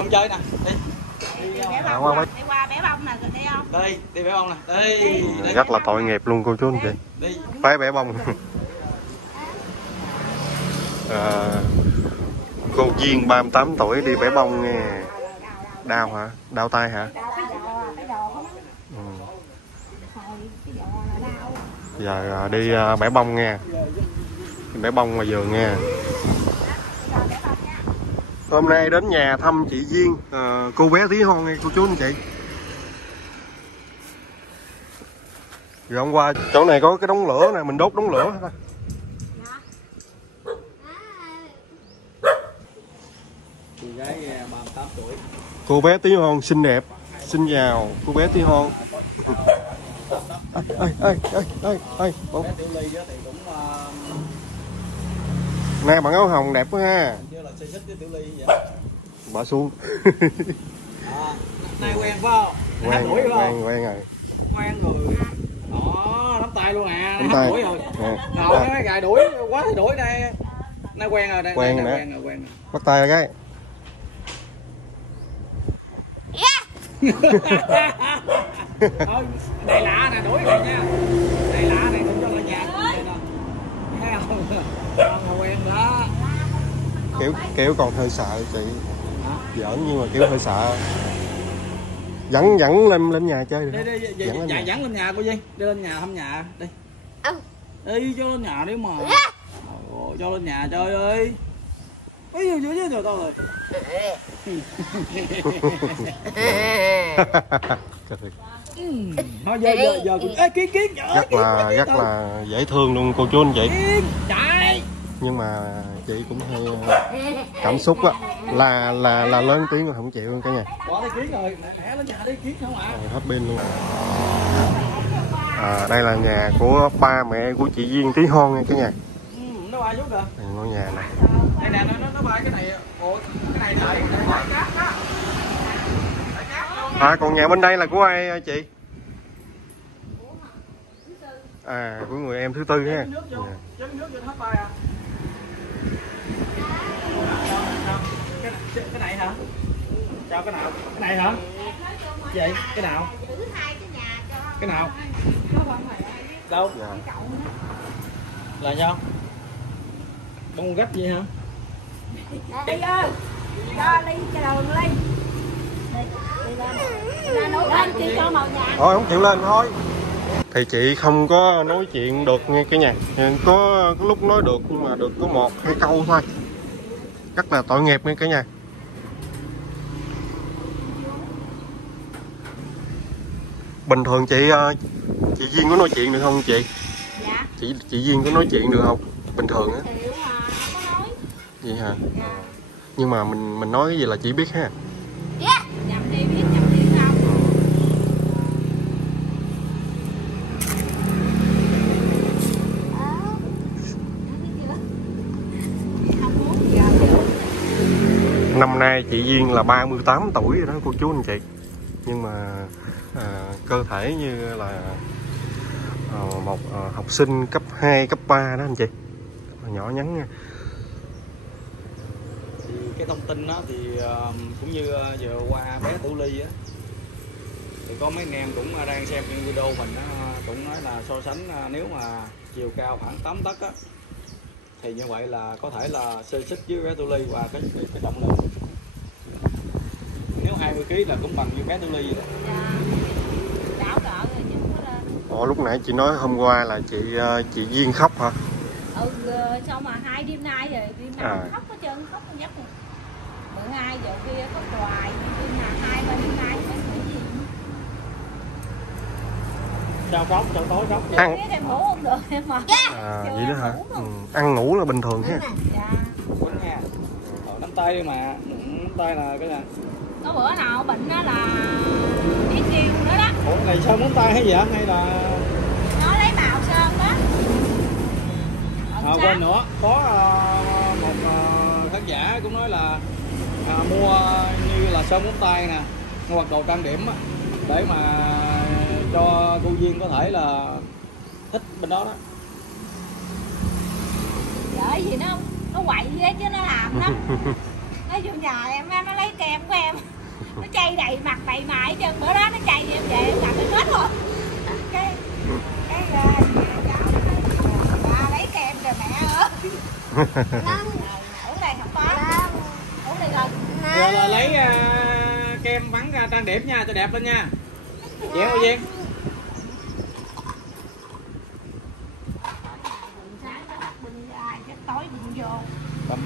Không chơi nè, đi. Đi bé bông nè, đi qua bé bông nè, thấy không? Đi bé bông nè, đi. Rất là tội nghiệp luôn cô chú anh chị. Đi. Phái bé bông. Cô Duyên 38 tuổi đi bẻ bông nghe. Đau hả? Đau tay hả? Giờ đi bẻ bông nghe. Bẻ bông ngoài vườn nghe. Hôm nay đến nhà thăm chị Duyên, cô bé tí hon nghe cô chú anh chị. Rồi hôm qua chỗ này có cái đống lửa nè, mình đốt đống lửa thôi. Chị gái 38 tuổi. Cô bé tí hon xinh đẹp. Xin chào cô bé tí hon. Bé Tiểu Ly thì cũng nay bạn áo hồng đẹp quá ha. chưa là xây xích với Tiểu Ly vậy. Bỏ xuống. Nay quen phải không? Quen rồi. Quen rồi. Đó, nắm tay luôn à. Nắm tay. Đuổi rồi. Rồi cái gài đuổi quá thì đuổi đây. Nay quen rồi, quen rồi. Bắt tay rồi cái. Thôi, đây lạ nè, đuổi rồi nha. Đây lạ này đừng cho là nhà. Thấy không? Con quen đó. Kiểu còn hơi sợ chị. Giỡn nhưng mà kiểu hơi sợ. Dẫn lên nhà chơi được. Dẫn lên nhà cô Duy, đi lên nhà thăm nhà đi. Đi cho lên nhà đi mà. Cho lên nhà chơi ơi. Ôi trời rồi. Thôi giờ kiến rất là dễ thương luôn cô chú anh chị. Chạy. Nhưng mà chị cũng hơi cảm xúc á, là lớn tiếng rồi không chịu luôn cả nhà. Bỏ cái kiến rồi, mẹ lên nhà đi kiến không ạ? Hết pin luôn. Đây là nhà của ba mẹ của chị Duyên tí hon nha cả nhà. Nó bay chút kìa. Ngôi nhà này. Đây nè, nó bay cái này. Ủa, cái này đợi cát đó. Còn nhà bên đây là của ai chị? Của người em thứ tư ha. Chấm nước cho hết tay à. Cái này hả? Chào cái nào? Cái này hả? Vậy, cái nào? Cái nào? Đâu? Là sao? Bông gách gì hả? Đi ơi, cho ly cái đầu ly. Lên chị cho màu nhà. Thôi không chịu lên thôi. Thì chị không có nói chuyện được nha cả nhà. Có lúc nói được nhưng mà được có 1-2 câu thôi. Rất là tội nghiệp nha cả nhà. Bình thường chị Duyên có nói chuyện được không chị? Dạ. Chị Duyên có nói chuyện được không? Bình thường á. Vậy hả? Nhưng mà mình nói cái gì là chị biết ha. Nhầm đi biết, nhầm đi sao? Năm nay chị Duyên là 38 tuổi rồi đó cô chú anh chị. Nhưng mà cơ thể như là một học sinh cấp 2, cấp 3 đó anh chị. Nhỏ nhắn nha. Thì cái thông tin đó thì cũng như vừa qua bé Tiểu Ly á, thì có mấy anh em cũng đang xem những video mình cũng nói là so sánh nếu mà chiều cao khoảng 8 tấc á thì như vậy là có thể là xê xích với bé Tiểu Ly và cái trọng lượng. Nếu 20 kg là cũng bằng như bé Tiểu Ly vậy đó. Đảo cỡ rồi chứ không có lên. Lúc nãy chị nói hôm qua là chị Duyên khóc hả? Sao mà 2 đêm nay rồi đêm nào khóc hết trơn, khóc con giấc rồi. Bữa 2 giờ kia khóc hoài, đêm nào 2-3 đêm nay không biết gì. Sao khóc, sao tối khóc vậy? Ăn em ngủ không được em mà. Vậy đó hả? Ăn ngủ là bình thường ha. Dạ. Quýnh nha. Nắm tay đi mà, nắm tay là cái này. Có bữa nào bệnh đó là biết kêu nữa đó. Ủa cái này sơn móng tay hay vậy hay là Nó lấy màu sơn đó. Quên nữa, có một khán giả cũng nói là mua như là sơn móng tay nè hoặc đồ trang điểm á, để mà cho cô Duyên có thể là thích bên đó đó. Bởi vì nó quậy ghê chứ nó làm đó. Nó vô nhà em nó lấy kem của em. Nó chay đầy mặt đầy mại chân, bữa đó nó chay em về em làm cái hết luôn. Cái cháu ba lấy kem kìa mẹ ơi. Uống đây không có. Uống đây rồi. Giờ là lấy kem bắn trang điểm nha, cho đẹp lên nha. Duyên ơi Duyên. Tối bình vô. Cầm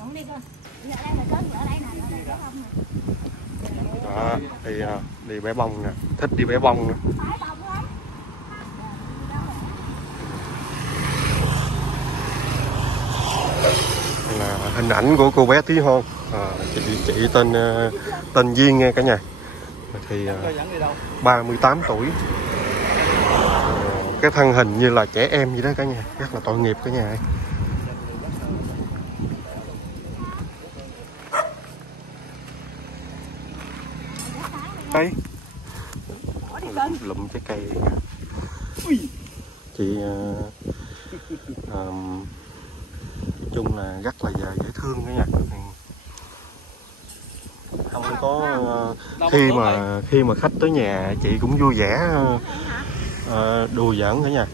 Uống đi con. Ở đây mày cất ở đây nè, ở đây có không nè. Đó, thì đi bẻ bông nè, thích đi bẻ bông nè. Phải bông lắm. Là hình ảnh của cô bé tí hon. Chị tên Duyên nghe cả nhà. Thì 38 tuổi. Cái thân hình như là trẻ em vậy đó cả nhà, rất là tội nghiệp cả nhà ơi. Đấy, lụm trái cây. Chị chung là rất là dễ thương cả nhà. Không có khi mà khách tới nhà chị cũng vui vẻ đùa giỡn cả nhà.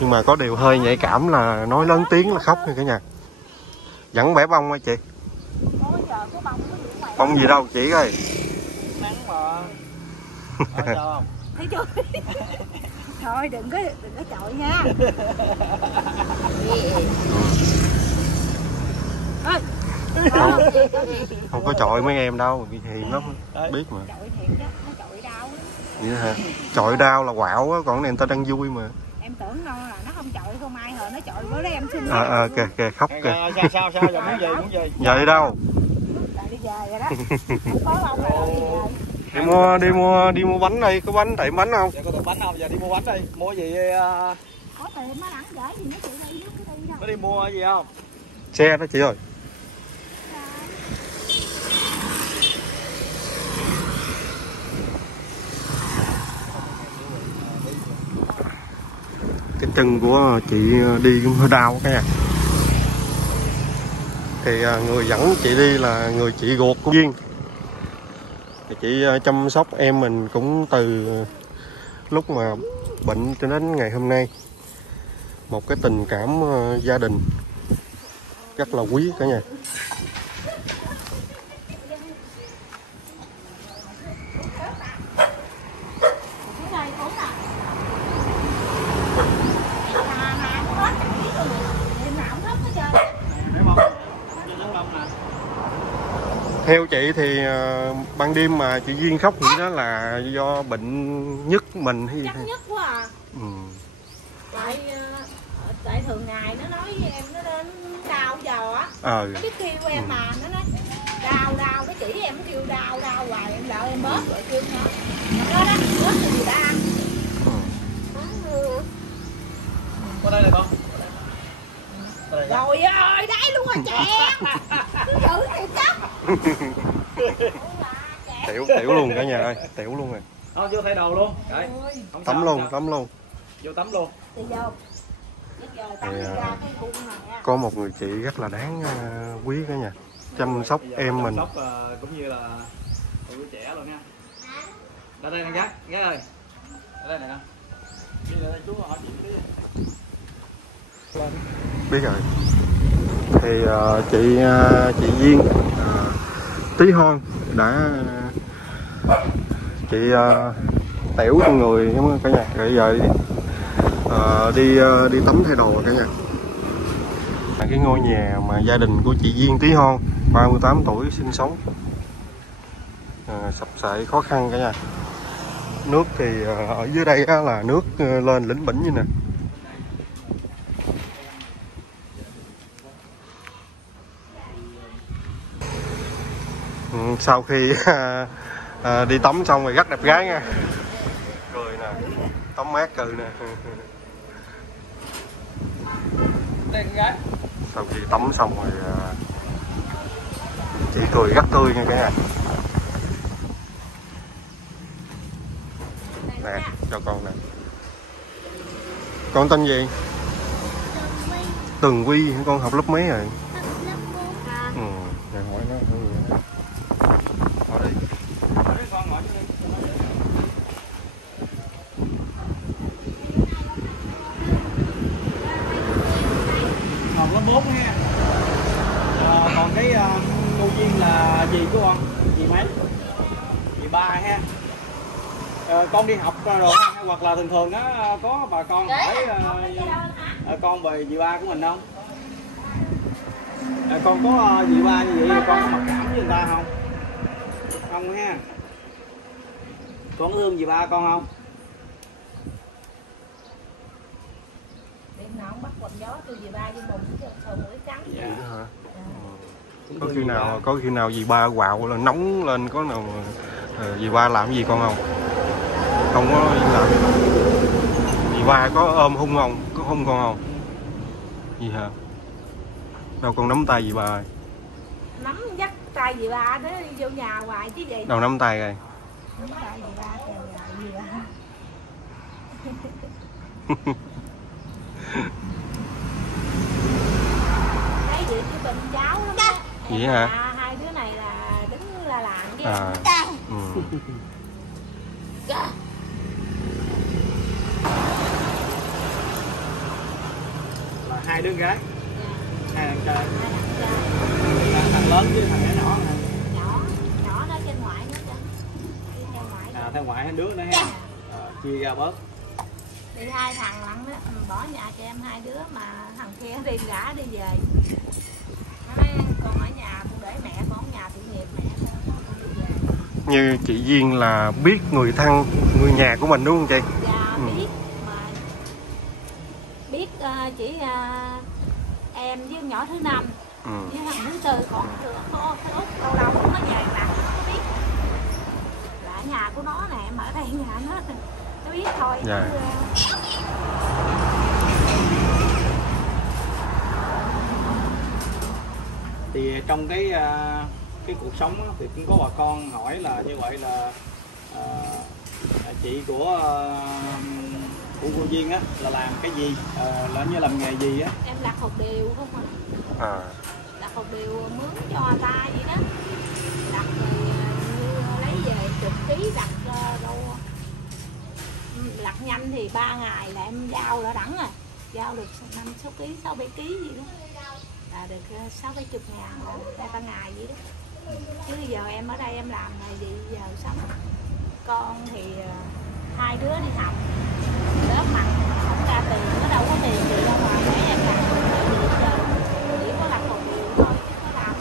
Nhưng mà có điều hơi nhạy cảm là nói lớn tiếng là khóc nha cả nhà. Vẫn bẻ bông hả chị? Bông gì đâu chị ơi. nắng mà. Sao không? Thấy chưa? Thôi đừng có chọi nha. Không có chọi mấy em đâu, bị hiền lắm, biết mà. Chọi thiệt chứ, nó chọi đau. Vậy hả? Chọi đau là quạo á, còn này người ta đang vui mà. Em tưởng đâu là nó không chọi không ai hồi nó chọi bữa đó em xin. Kìa khóc kìa. Sao giờ muốn gì? Giờ đi đâu? Tại đi về rồi đó. Không có bông rồi đi về. Đi mua bánh đi, có bánh tiệm bánh không? Dạ có tiệm bánh không? Giờ đi mua bánh đi. Mua gì? Có tiệm nó đẳng gửi gì nó chịu đi giúp cái đi đâu. Có đi mua gì không? Xe đó chị ơi. Cái chân của chị đi cũng hơi đau cả nha. Thì người dẫn chị đi là người chị ruột của Duyên. Thì chị chăm sóc em mình cũng từ lúc mà bệnh cho đến ngày hôm nay. Một cái tình cảm gia đình rất là quý cả nhà. Theo chị thì ban đêm mà chị Duyên khóc vậy đó là do bệnh nhức mình hay gì? Chắc nhất quá à. Tại thường ngày nó nói với em nó đến đau giờ á. Nó biết kêu của em mà nó nói đau nó chỉ em kêu đau hoài em đợi em bớt rồi kêu nó. Đó bớt thì đã ăn. Qua đây này con. Rồi ơi, đấy luôn rồi chén. Cứ giữ thì chắc. Tiểu luôn cả nhà ơi, tiểu luôn rồi. Thôi vô thay đồ luôn. Đấy. Tắm luôn. Vô tắm luôn. Thì vô. Thì, có một người chị rất là đáng quý cả nhà. Chăm sóc em mình. Chăm sóc cũng như là một đứa trẻ luôn nha. Ra đây nè gác ơi. Ở đây nè. Đi lại đây chú hỏi chị đi. Biết rồi. Thì chị Duyên tí hon đã chị tiểu trong người cả nhà. Rồi giờ đi tắm thay đồ cả nhà. Cái ngôi nhà mà gia đình của chị Duyên tí hon 38 tuổi sinh sống sập sệ khó khăn cả nhà. Nước thì ở dưới đây là nước lên lĩnh bỉnh như nè. Sau khi đi tắm xong rồi rất đẹp gái nha. Cười nè, tắm mát cười nè. Sau khi tắm xong rồi chị cười rất tươi nha cả nhà. Nè, cho con nè. Con tên gì? Tường Vi con học lớp mấy rồi? Lớp 4. Để hỏi nó thử rồi. Hỏi đi. Hỏi đi con, hỏi đi. Học lớp 4 nha. Còn cái cô Duyên là gì của con? Dì mấy? Dì ba ha. Con đi học rồi hoặc là thường thường đó có bà con hỏi con về dì ba của mình không? Con có dì ba như vậy con có mặc cảm với người ta không? Không ha. Con có thương dì ba con không? Đêm nào bắt quần gió từ dì ba vô mùng sờ mũi cắn. Dạ. Hả? Có khi nào dì ba quạo là nóng lên có nào dì ba làm gì con không? Không có làm. Dì ba có ôm hung không? Có hung con không? Gì hả? Đâu con nắm tay dì ba ơi. Nắm dắt tay dì ba đó đi vô nhà hoài chứ gì. Đâu nắm tay rồi. Nắm tay dì ba kìa dì ba. Thấy vậy chứ bệnh cháu lắm đó. Vậy hả? Hai đứa này là đứng là làm chứ. Là hai đứa gái. Dạ. Hai thằng trai. Hai thằng trai. Thằng lớn với thằng nhỏ hả? Nhỏ nó trên ngoại nữa kìa. Đi theo ngoại. Theo ngoại hai đứa nữa ha. Chia ra bớt. Đi hai thằng lận đó, bỏ nhà cho em hai đứa mà thằng kia đi gả đi về. Nó nói con ở nhà con để mẹ con ở nhà tội nghiệp mẹ con đi về. Như chị Duyên là biết người thân, người nhà của mình đúng không chị? Dạ biết mà biết chỉ em với nhỏ thứ 5 với thằng thứ 4 còn có Út lâu lâu cũng có về mà không có biết là nhà của nó nè, em ở đây nhà nó biết thôi. Dạ. Thì trong cái cuộc sống đó, thì cũng có bà con hỏi là như vậy là chị của cô Duyên á là làm cái gì, là như làm nghề gì á? Em đặt hột điều không à? Đặt hột điều mướn cho người ta vậy đó, đặt rồi như lấy về chục ký đặt đâu lặt nhanh thì 3 ngày là em giao đã đẳng rồi, giao được 5-6 ký 6-7 ký gì đó là được 60-70 ngàn là 3 ngày vậy đó. Chứ giờ em ở đây em làm là gì giờ sống. Con thì hai đứa đi học lớp mặt không ra tiền, nó đâu có tiền gì đâu mà để em làm chỉ có làm một điều thôi chứ có làm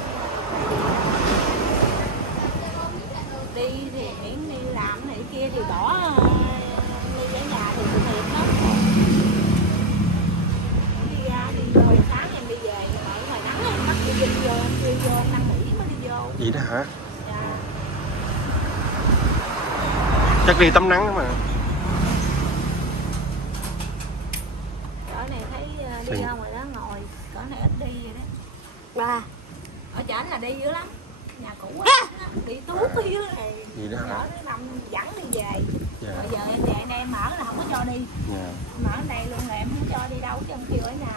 đi thì miễn đi làm này kia thì bỏ đi ở nhà thì tội nghiệp lắm. Đi ra đi vô sáng em đi về ở ngoài nắng em bắt đi vô em chưa vô năn nỉ mới đi vô. Vậy đó hả? Dạ. Chắc đi tắm nắng mà. Ở này thấy đi ra ngoài đó ngồi, cỡ này ít đi vậy đó. Ở chảnh là đi dữ lắm. Nhà cũ á, đi tuốt ở dưới này. Gì đó hả? Ở năm dẫn đi về. Dạ. Bây giờ em về đây em ở là không có cho đi. Dạ. Em ở đây luôn là em không cho đi đâu chứ em kêu ở nhà.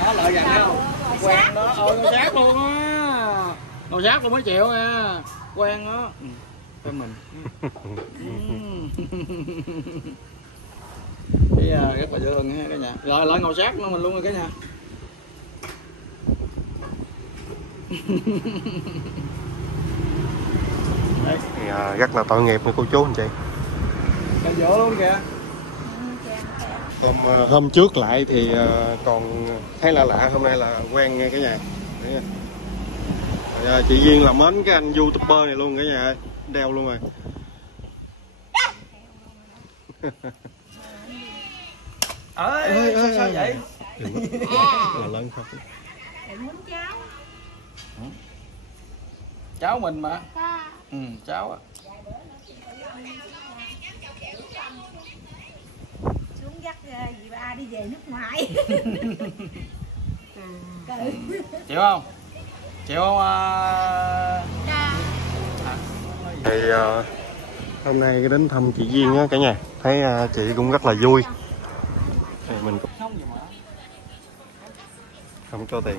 Đó lợi dần không? Quen đó, ngồi sát luôn á. Ngồi sát luôn mới chịu nha. Quen đó. Quen mình. Cái rất là dễ thương ha cả nhà. Rồi lại ngồi sát mình luôn rồi cả nhà. Thì, rất là tội nghiệp với cô chú anh chị. Cà dỗ luôn kìa. Hôm trước lại thì còn thấy là lạ, hôm nay là quen nghe cả nhà. Chị Duyên là mến cái anh YouTuber này luôn cả nhà ơi, đeo luôn rồi. Ơi sao vậy? Là lớn không? Muốn cháu. Cháu mình mà. Cháu á. Xuống dắt dì ba đi về nước ngoài. Chịu không? Chịu không? Thì hôm nay đến thăm chị Duyên á cả nhà, thấy chị cũng rất là vui. Thì mình Không cho tiền.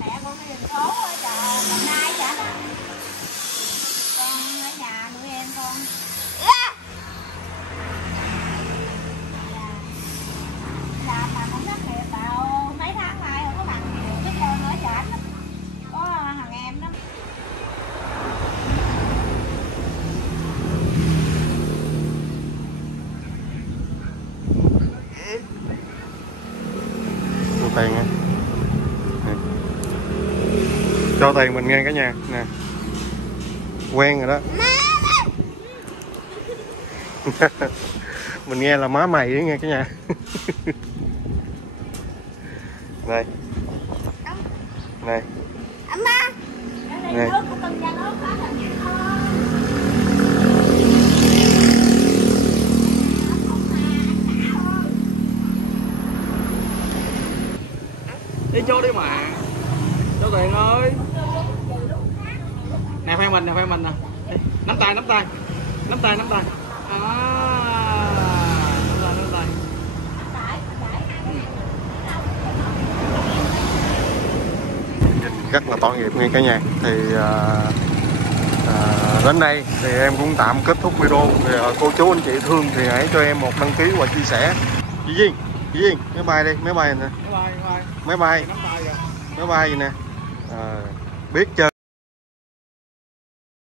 Mẹ con đi thành phố ở chợ Đồng Nai chả đó. Con ở nhà nuôi em con. Làm mà không thất nghiệp vào mấy tháng nay không có bằng nhiều cái con ở chợ đó. Có thằng em đó. Cho tiền nha. Cho tiền mình nghe cả nhà nè. Quen rồi đó. Mình nghe là má mày đấy nghe cả nhà. Đây. Này. Này. Đi cho đi mà. Cho tiền ơi. Nè khoe mình nè, khoe mình nè. Nắm tay, nắm tay. Nắm tay, nắm tay. À, nắm tay, nắm tay. Nhìn rất là tội nghiệp nghe cả nhà. Thì đến đây thì em cũng tạm kết thúc video. Thì cô chú anh chị thương thì hãy cho em một đăng ký và chia sẻ. Chị Duyên, máy bay đi, máy bay nè. Máy bay gì nè. Biết chơi